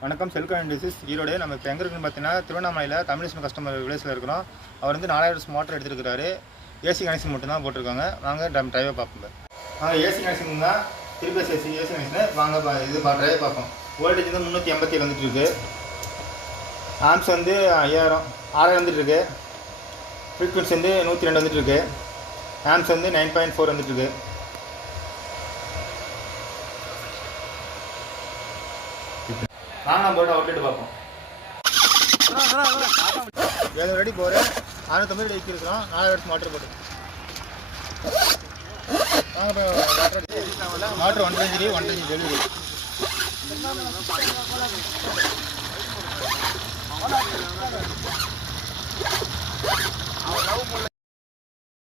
வணக்கம். செல்கா இண்டஸ்ட்ரீஸ் ஈரோடு. நம்ம இப்போ எங்கே இருக்குன்னு பார்த்தீங்கன்னா திருவண்ணாமலையில் தமிழிஸ்ட் கஸ்டமர் வில்லேஜில் இருக்கிறோம். அவர் வந்து 4000 மோட்டர் எடுத்துருக்காரு. ஏசி கனெக்ஷன் மட்டும் தான் போட்டிருக்காங்க. வாங்க டிரைவை பார்ப்போம். வாங்க ஏசி கனெக்ஷன் தான், திருப்பி ஏசி கனெக்ஷன். வாங்க இது டிரைவை பார்ப்போம். வோல்டேஜ் வந்து 387 வந்துட்டு இருக்கு. ஆம்ஸ் வந்து 6000 வந்துட்டு இருக்கு. ஃப்ரீக்வன்சி வந்து 102 வந்துட்டு இருக்கு. ஆம்ஸ் வந்து 9.4 வந்துட்டு இருக்கு. வாங்க நம்ம போட்டு அவுட்லெட் பார்ப்போம். 7 அடி போகிற 650 அடி இருக்கிறோம். 4000 மோட்டர் போட்டு வாங்க மோட்டர் 120 டெலிவரி.